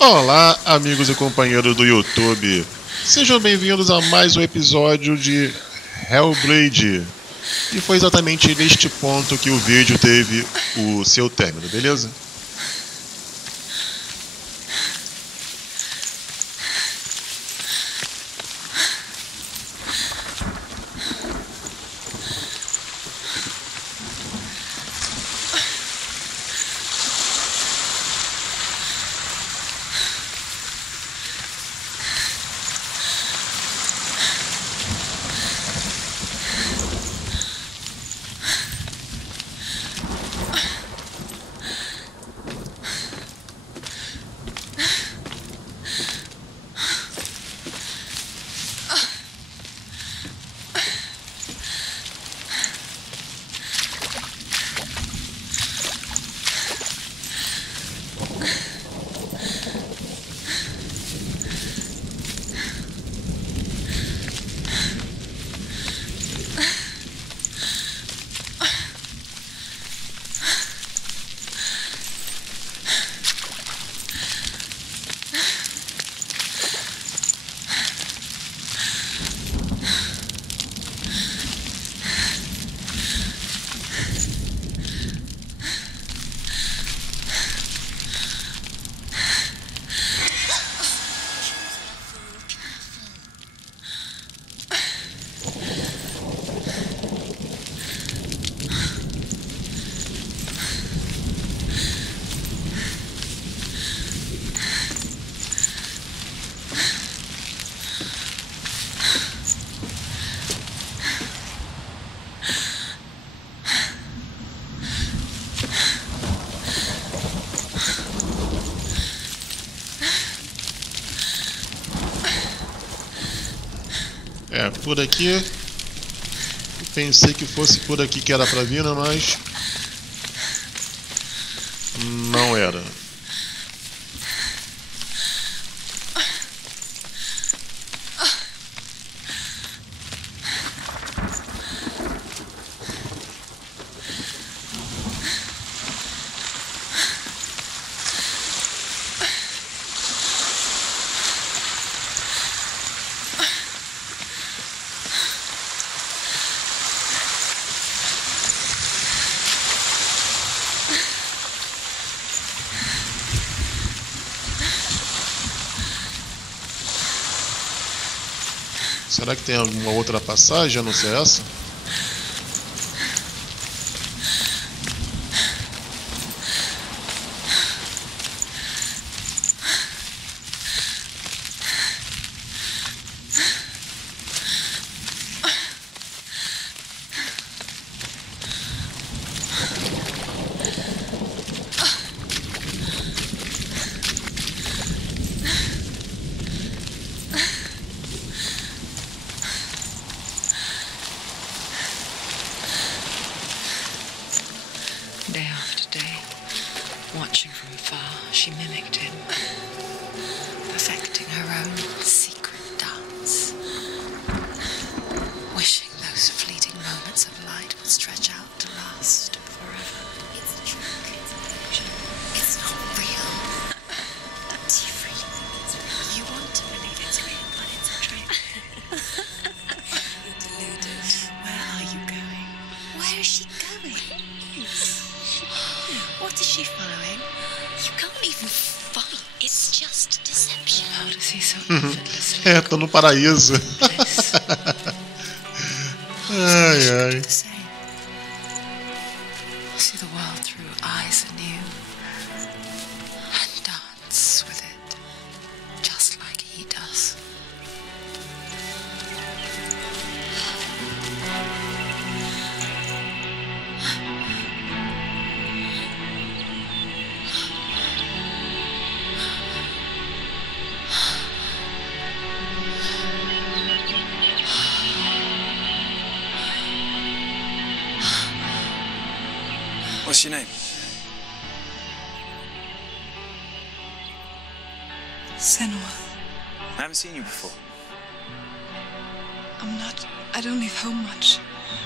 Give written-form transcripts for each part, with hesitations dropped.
Olá, amigos e companheiros do YouTube. Sejam bem-vindos a mais um episódio de Hellblade. E foi exatamente neste ponto que o vídeo teve o seu término, beleza? Por aqui, eu pensei que fosse por aqui que era pra vir, né, mas não era. Será que tem alguma outra passagem a não ser essa? Day after day, watching from far, she mimicked him, perfecting her own secret dance, wishing those fleeting moments of light would stretch out to last forever. It's a trick, it's an illusion. It's not real. Do you really think it's real? You want to believe it's real, but it's a trick. You're deluded. Where are you going? Where is she going? What is she following? You can't even follow. It's just deception. How does he so effortlessly Tô no paraíso. bliss? Ai, ai. The same. See the world through eyes anew and dance with it, just like he does. What's your name? Senua, I haven't seen you before. I don't leave home much.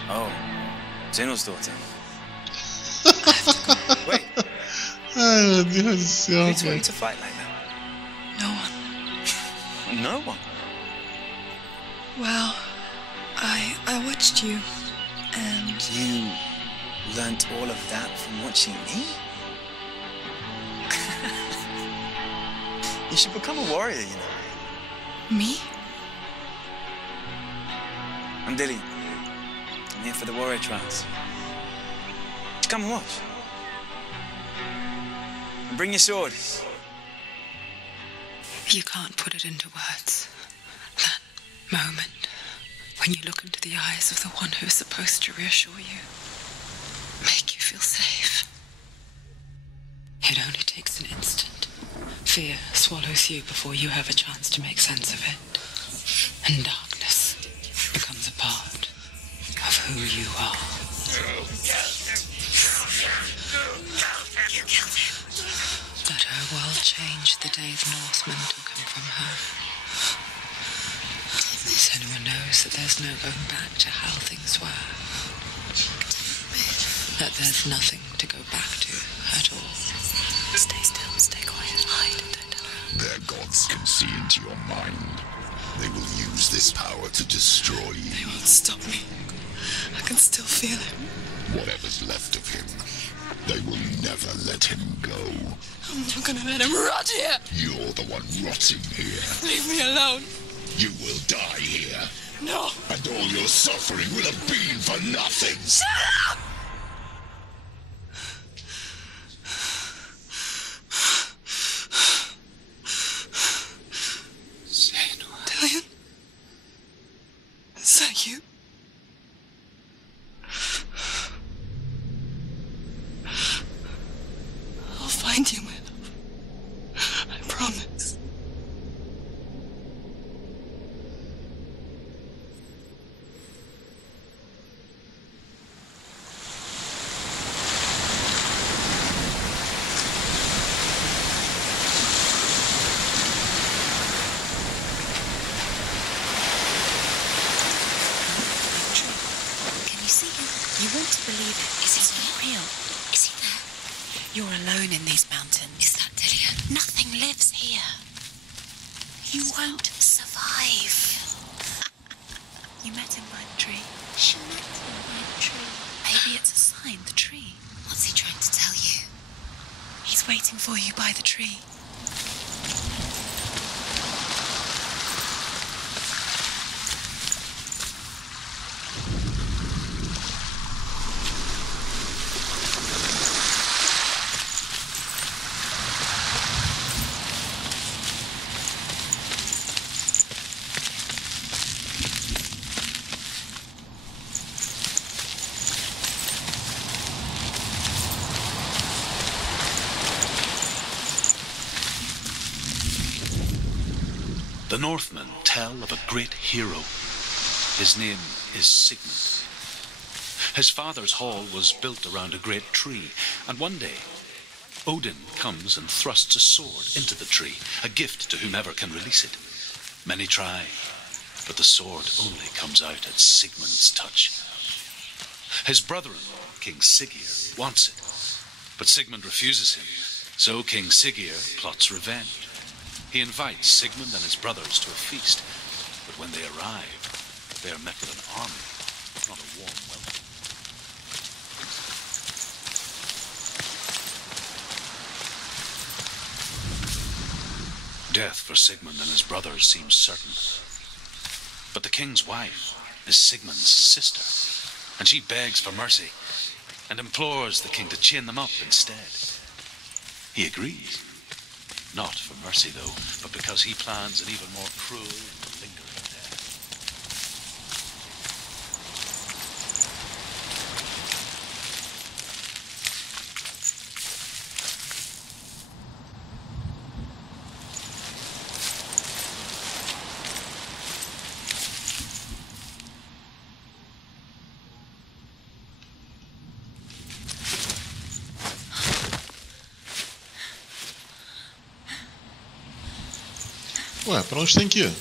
Oh, Zenua's daughter. Wait, Ai, meu Deus do céu, who taught you velho. to fight like that? No one. Well, I watched you, and You learnt all of that from watching me? You should become a warrior, you know. me? I'm Dilly. I'm here for the warrior trials. Come and watch. And bring your sword. You can't put it into words. That moment when you look into the eyes of the one who is supposed to reassure you, make you feel safe. It only takes an instant. Fear swallows you before you have a chance to make sense of it. And darkness becomes a part of who you are. That her world changed the day the Northmen took him from her. Senua knows that there's no going back to how things were. That there's nothing to go back to at all. Stay still, stay quiet, hide, don't tell her. Their gods can see into your mind. They will use this power to destroy you. They won't stop me. I can still feel him. Whatever's left of him, they will never let him go. I'm not gonna let him rot here. You're the one rotting here. Leave me alone. You will die here. No. And all your suffering will have been for nothing. Shut up! Dillion? Is that you? I'll find you, my love. I promise. Can you see him? You want to believe it. Is he not real? Is he there? You're alone in these mountains. Is that Dillion? Nothing lives here. You won't survive. You met him by the tree. She met him by the tree. Maybe it's a sign, the tree. What's he trying to tell you? He's waiting for you by the tree. The Northmen tell of a great hero. His name is Sigmund. His father's hall was built around a great tree, and one day, Odin comes and thrusts a sword into the tree, a gift to whomever can release it. Many try, but the sword only comes out at Sigmund's touch. His brother-in-law, King Siggeir, wants it, but Sigmund refuses him, so King Siggeir plots revenge. He invites Sigmund and his brothers to a feast, but when they arrive, they are met with an army, not a warm welcome. Death for Sigmund and his brothers seems certain. But the king's wife is Sigmund's sister, and she begs for mercy and implores the king to chain them up instead. He agrees. Not for mercy, though, but because he plans an even more cruel and lingering death. Ué, pra onde tem que ir?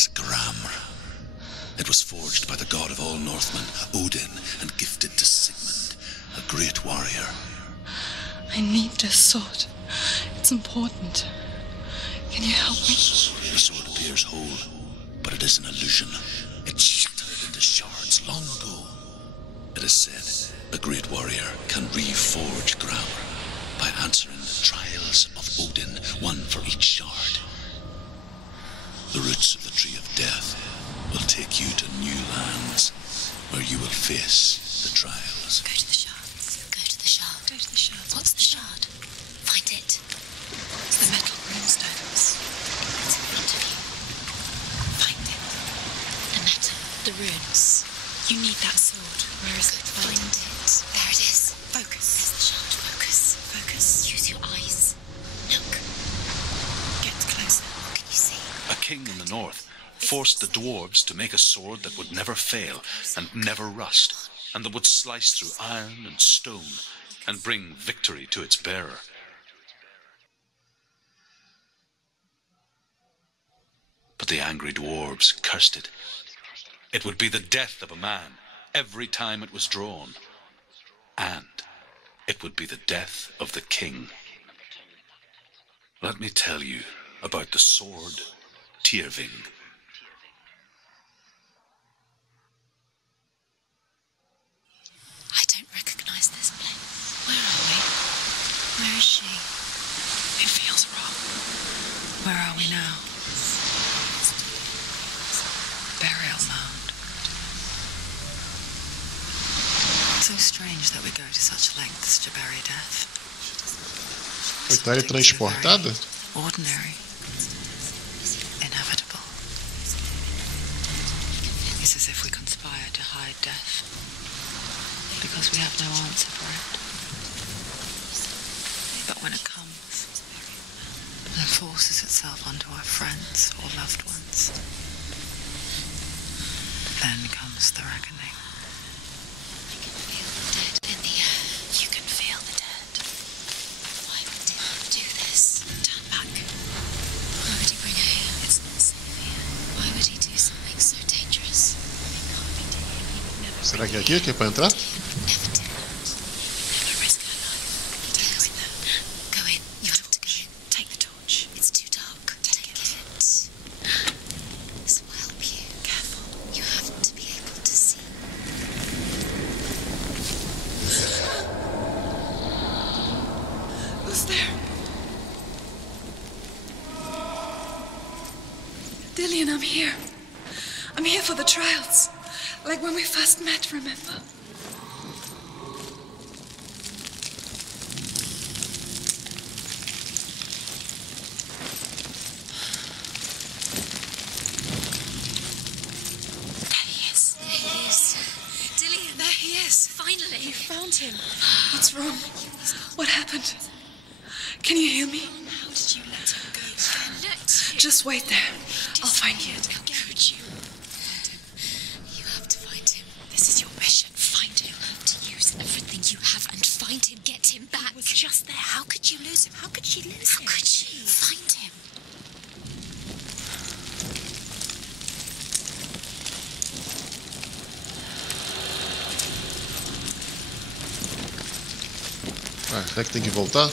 is Gramr. It was forged by the god of all Northmen, Odin, and gifted to Sigmund, a great warrior. I need this sword. It's important. Can you help me? The sword appears whole, but it is an illusion. It shattered into shards long ago. It is said a great warrior can reforge Gramr by answering the trials of Odin, one for each shard. The roots of the Tree of Death will take you to new lands, where you will face the trials. Go to the shards. Go to the shard. Go to the shard. What's the shard? Find it. It's the metal runestones. It's in front of you. Find it. The metal. The runes. You need that sword. Where is it? Find it. There it is. Focus. There's the shard. Focus. Focus. Use your eyes. Look. Get closer. What can you see? A king in the north forced the dwarves to make a sword that would never fail and never rust, and that would slice through iron and stone and bring victory to its bearer. But the angry dwarves cursed it. It would be the death of a man every time it was drawn, and it would be the death of the king. Let me tell you about the sword Tyrving. I don't recognize this place. Where are we? Where is she? It feels wrong. Where are we now? Burial mound. So strange that we go to such lengths to bury death. Foi teletransportada? Ordinary. Inevitable. It's as if we conspire to hide death. Because we have no answer for it. But when it comes, and forces itself onto our friends or loved ones, then comes the reckoning. I can feel the dead in the air. You can feel the dead. Why would Dylan do this? Turn back. Why would he bring her here? It's not safe here. Why would he do something so dangerous? It can't be Dylan. He would never. Será que é aqui que é pra entrar? Never did. Never risk her life. Don't go in there. Go in. You have to go in. Take the torch. It's too dark. Take it. This will help you. Careful. You have to be able to see. Who's there? Dillian, I'm here. I'm here for the trials. Like when we first met, remember? There he is. There he is. Dillian, there he is. Finally. You found him. What's wrong? What happened? Can you hear me? How did you let him go? Let him. Just wait there. I'll find you. How could you? Find him. You have to find him. This is your mission. Find him. You have to use everything you have and find him. Get him back. He was just there. How could you lose him? How could she lose him? How could she? Find him. Ah, será que tem que voltar?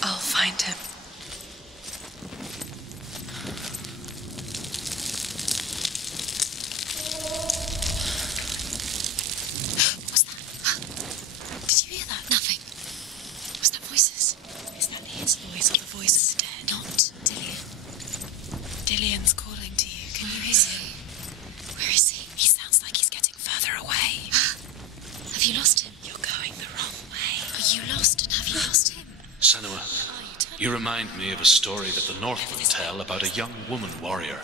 I'll find him. What's that? Did you hear that? Nothing. Was that voices? Is that his voice or the voice of the dead? Not Dillian. Dillian's calling to you. Can you hear him? Where is he? you lost him? You're going the wrong way. Are you lost and have you lost him? Senua, you remind me of a story that the Northmen tell about a young woman warrior.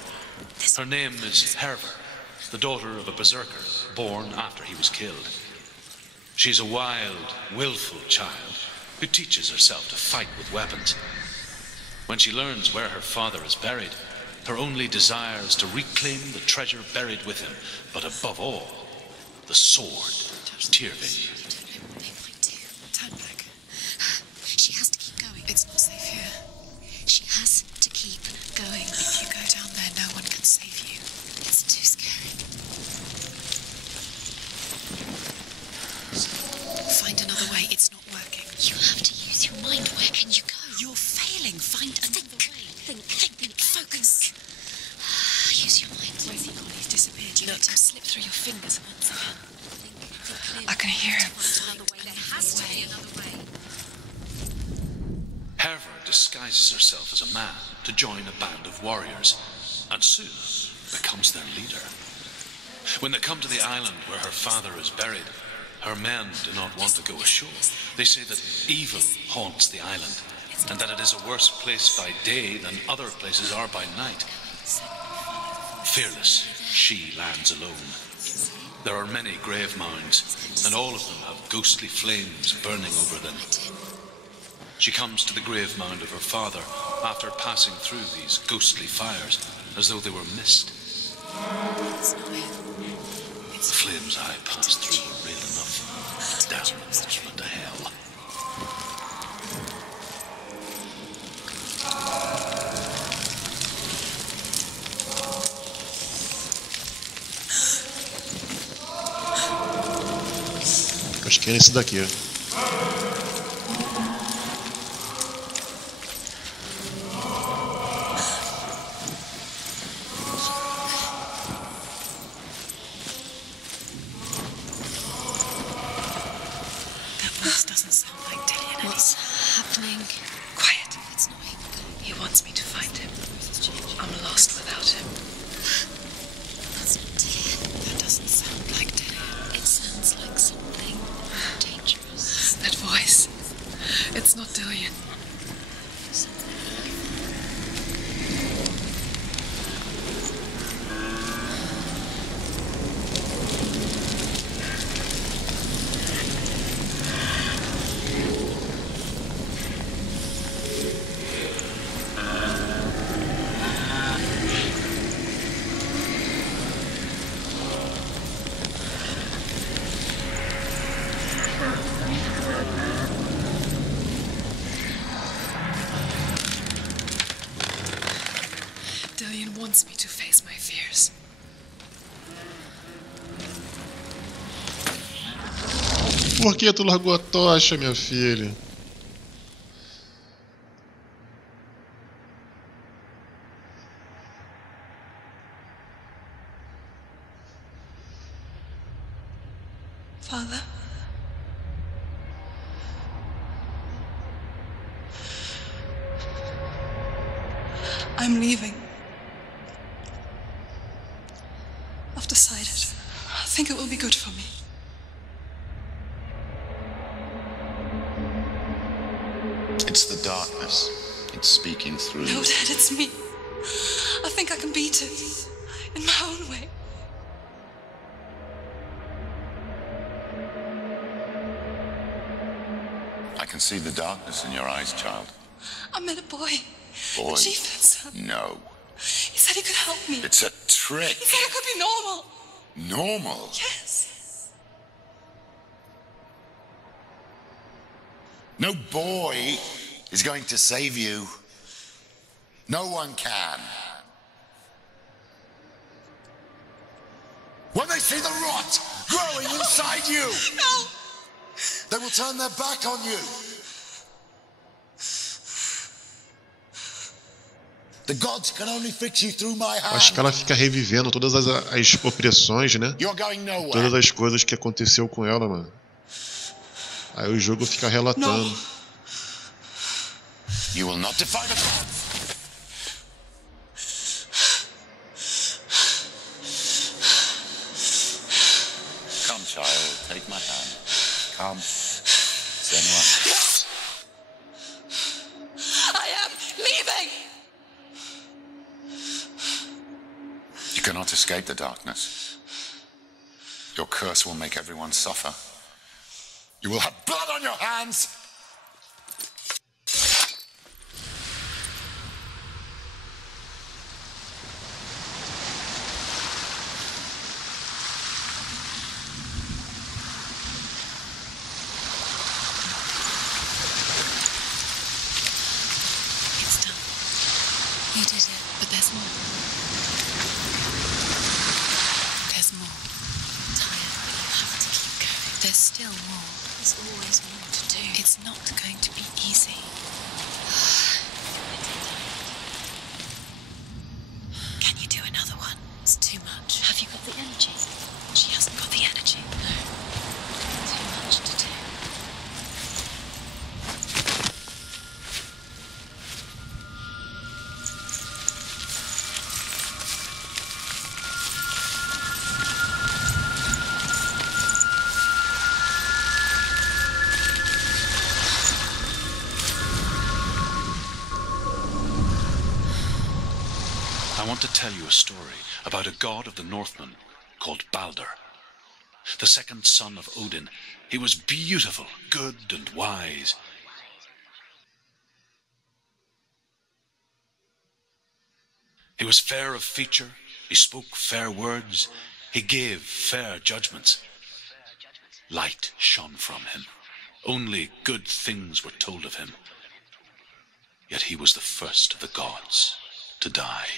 Her name is Herver, the daughter of a berserker, born after he was killed. She's a wild, willful child who teaches herself to fight with weapons. When she learns where her father is buried, her only desire is to reclaim the treasure buried with him, but above all, the sword, Tyrving. Turn back. She has to keep going. It's not safe here. She has to keep going. If you go down there, no one can save you. It's too scary. Find another way. It's not working. You have to use your mind. Where can you go? You're failing. Find another way. Think. Focus. Use your mind. Where's he gone? He's disappeared. Look. Let him slip through your fingers once again. I can hear him. There has to be another way. Herver disguises herself as a man to join a band of warriors, and soon becomes their leader. When they come to the island where her father is buried, her men do not want to go ashore. They say that evil haunts the island, and that it is a worse place by day than other places are by night. Fearless, she lands alone. There are many grave mounds, and all of them have ghostly flames burning over them. She comes to the grave mound of her father after passing through these ghostly fires, as though they were mist. The flames I passed through were real enough. Down into hell. Acho que é esse daqui. What's happening? Quiet. It's not him. He wants me to find him. I'm lost without him. That's not Dillian. That doesn't sound like Dillian. It sounds like something dangerous. That voice. It's not Dillian. Dillian wants me to face my fears. Por que tu largou a tocha, minha filha? Father? I'm leaving. I've decided. I think it will be good for me. It's the darkness. It's speaking through. No, Dad, it's me. I think I can beat it. In my own way. I can see the darkness in your eyes, child. I met a boy. Boy? The chieftain's son. No. He said he could help me. It's a trick. He said I could be normal. Normal? Yes. No boy is going to save you. No one can. When they see the rot growing inside you, No. they will turn their back on you. The gods can only fix you through my hand. Acho que ela fica revivendo todas as opressões, né? You're going nowhere. Todas as coisas que aconteceu com ela, mano. Aí o jogo fica relatando. No. You will not defy the gods. Come, child, take my hand. Come, Senua. I am leaving! You cannot escape the darkness. Your curse will make everyone suffer. You will have blood on your hands! It's done. You did it, but there's more. There's more. Tired, but you have to keep going. There's still more. There's always more to do. It's not going to be easy. Can you do another one? It's too much. Have you got the energy? She hasn't got the energy. No. Too much to do. I want to tell you a story about a god of the Northmen called Balder. The second son of Odin. He was beautiful, good, and wise. He was fair of feature, he spoke fair words, he gave fair judgments. Light shone from him. Only good things were told of him. Yet he was the first of the gods to die.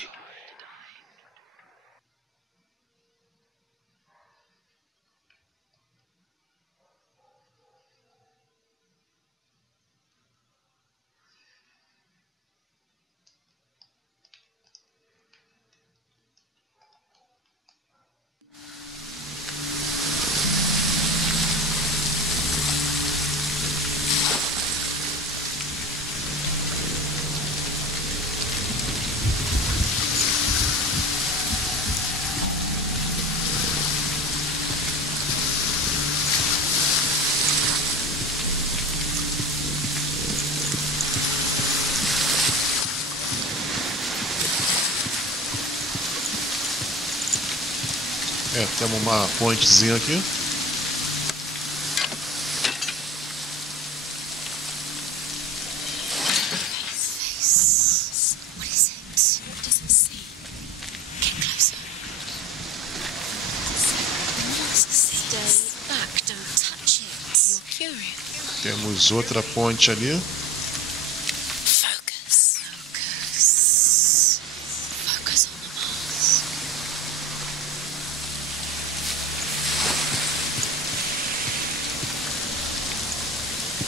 Temos uma pontezinha aqui. What is it? It doesn't see. Get closer. Stay back, don't touch it. You're curious. Temos outra ponte ali. Focus. Focus. Focus on the Mars.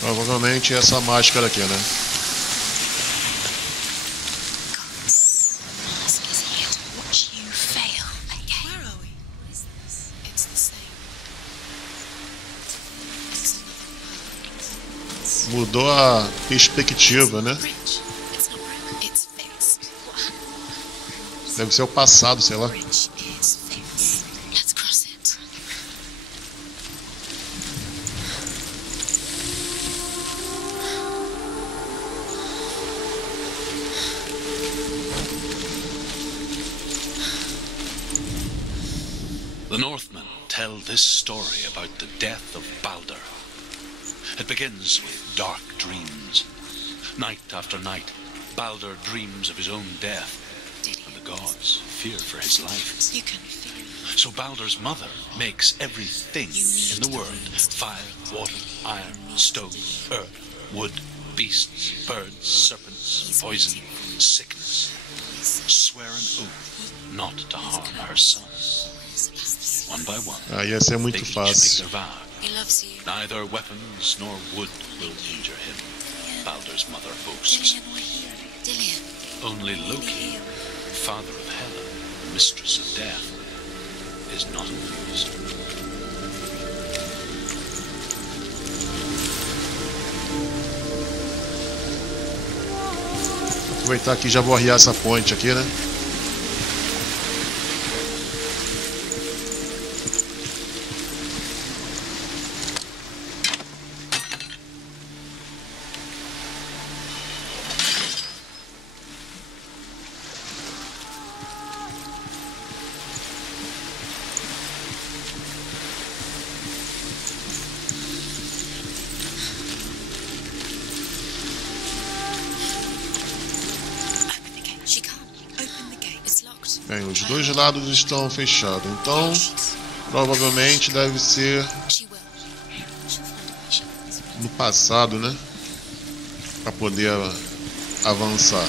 Provavelmente essa máscara aqui, né? Mars is here to watch you fail. Okay. Where are we? Is this? It's the same. It's another world. Mudou a perspectiva, né? Bridge. It's not broken. It's fixed. What? Deve ser o passado, sei lá. Bridge is fixed. Let's cross it. The Northmen tell this story about the death of Balder. It begins with dark dreams. Night after night, Balder dreams of his own death, and the gods fear for his life. You can feel it. So Balder's mother makes everything in the world: fire, water, iron, stone, earth, wood, beasts, birds, serpents, poison, sickness. Swear an oath not to harm her son. One by one, Aí ia ser muito they each fácil. make their vow. He loves you. Neither weapons nor wood will injure him, Balder's mother boasts. Dillian, we're here. Dillian. Only Loki, father of Hela, mistress of death, is not amused. Aproveitar aqui, já vou arriar essa ponte aqui, né? Bem, os dois lados estão fechados, então provavelmente deve ser no passado, né? Para poder avançar.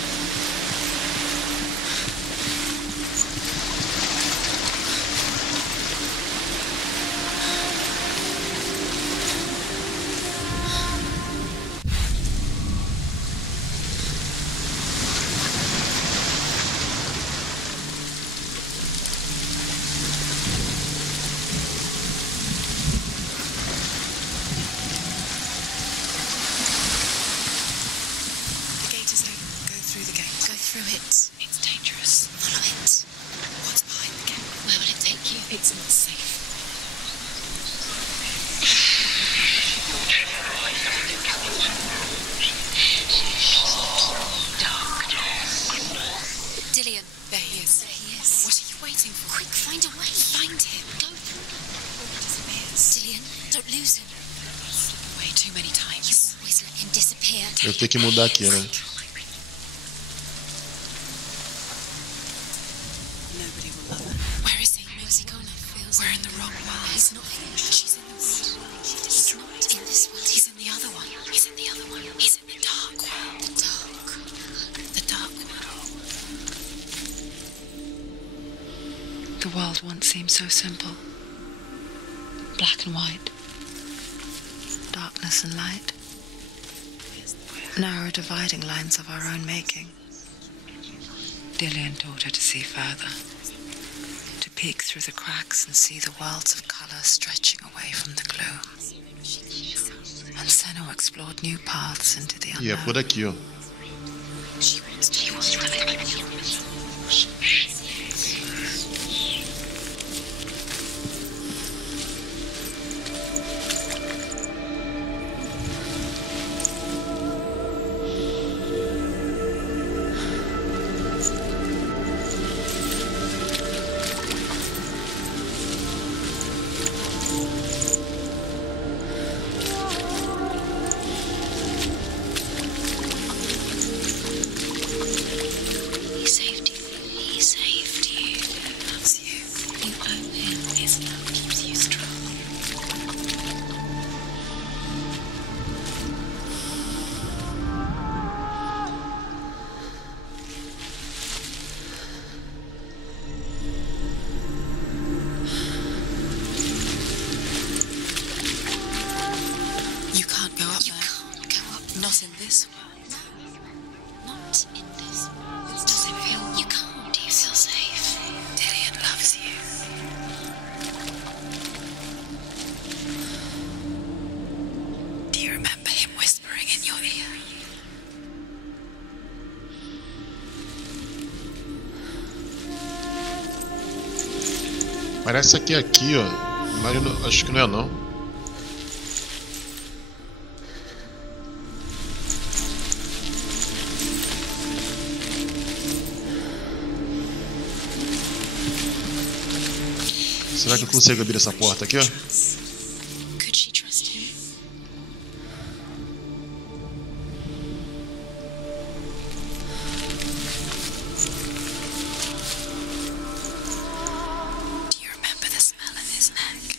Eu tenho que mudar aqui, né? The world once seemed so simple. Black and white. Darkness and light. Narrow dividing lines of our own making. Dillian taught her to see further. To peek through the cracks and see the worlds of colour stretching away from the gloom. And Senua explored new paths into the unknown. E é por aqui, ó. Not in this world. Not in this world. Does it feel? You can't. Do you feel safe? Dillian loves you. Do you remember him whispering in your ear? Parece aqui, ó. Mas eu acho que não é não. Será que eu consigo abrir essa porta aqui, ó? Could she trust him? Do you remember the smell of his neck?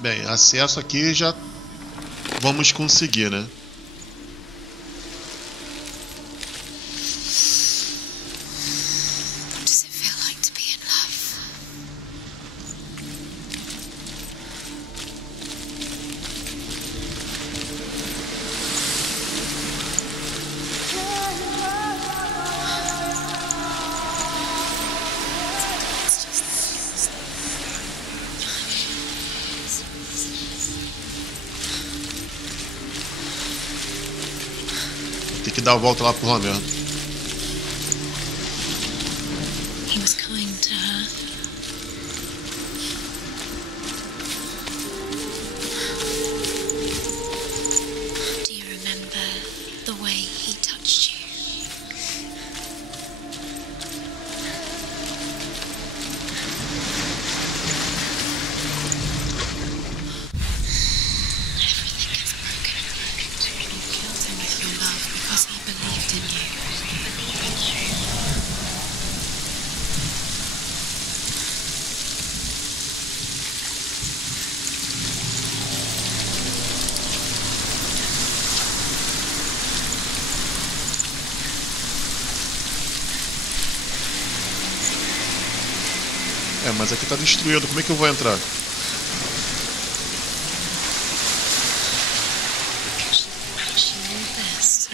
Bem, acesso aqui já vamos conseguir, né? Does it feel like to be in love? Tem que dar a volta lá por lá mesmo. He was kind to her. Do you remember the way he touched you? É, mas aqui tá destruído, como é que eu vou entrar? She knew best.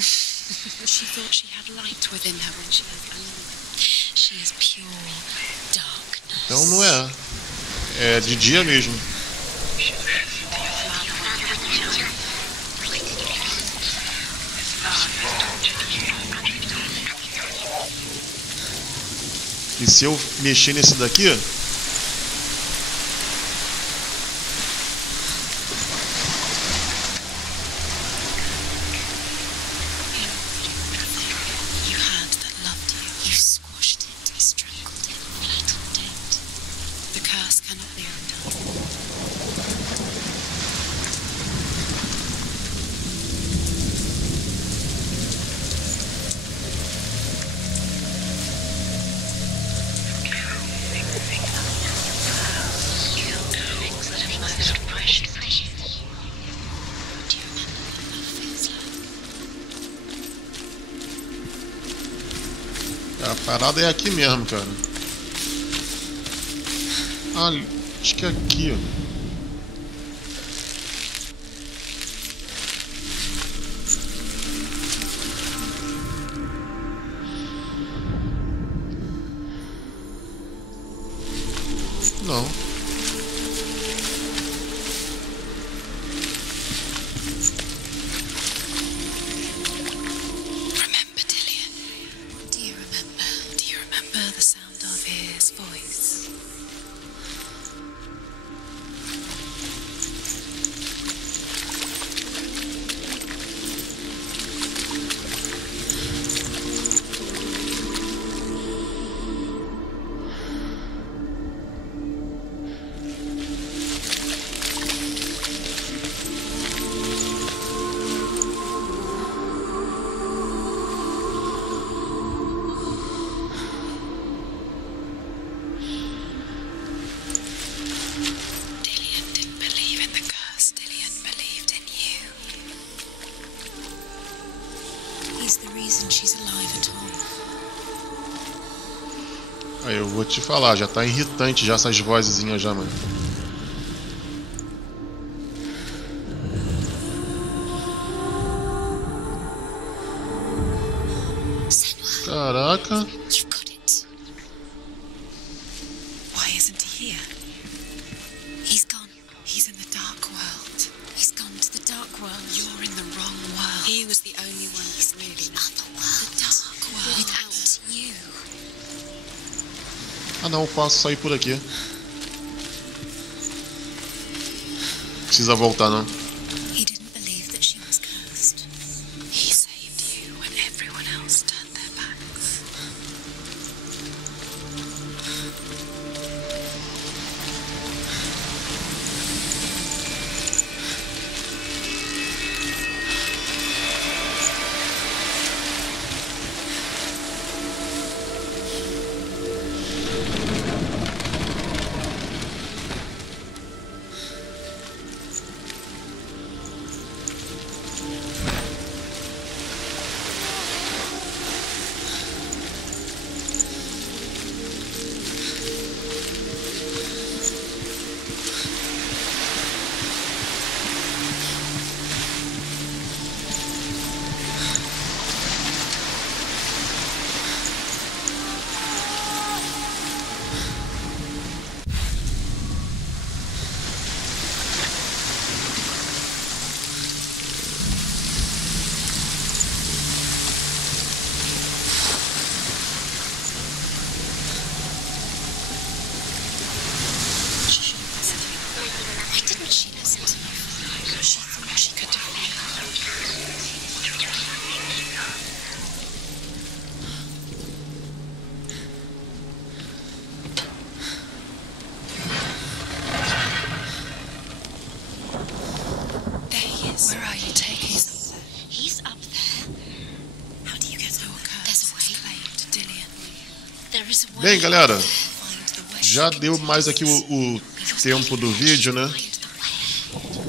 She thought she had light within her when she was alone. She is pure darkness. Então não é. É de dia mesmo. E se eu mexer nesse daqui? You had that loved you. You squashed it, strangled it, flattened it. The curse cannot be undone. A parada é aqui mesmo, cara. Ah, acho que é aqui, ó. Não. Remember, Dillian. What do you remember? Do you remember the sound of his voice? Dillian didn't believe in the curse. Dillian believed in you. He's the reason she's alive at all. Aí eu vou te falar, já tá irritante já essas vozezinhas já, mano. Senua, Caraca. you've got it. Why isn't he here? He's gone. He's in the dark world. He's gone to the dark world. You're in the wrong world. He was the only one who's really the other world. The dark world. Without you. Ah não, eu posso sair por aqui. Precisa voltar não. He didn't believe that she was cursed. He saved you when everyone else turned their backs. Why didn't she listen to you? She thought she could defeat her. There he is. Where are you taking him? He's up there. How do you get over? There's a way. Dillian. There is a way. Bem, galera, Find the way. já deu mais aqui o tempo do vídeo, né?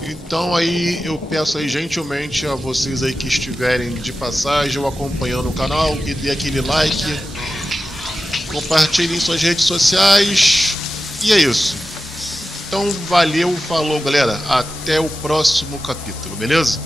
Então aí eu peço aí gentilmente a vocês aí que estiverem de passagem ou acompanhando o canal, que dê aquele like, compartilhem em suas redes sociais E é isso. Então valeu, falou galera, até o próximo capítulo, beleza?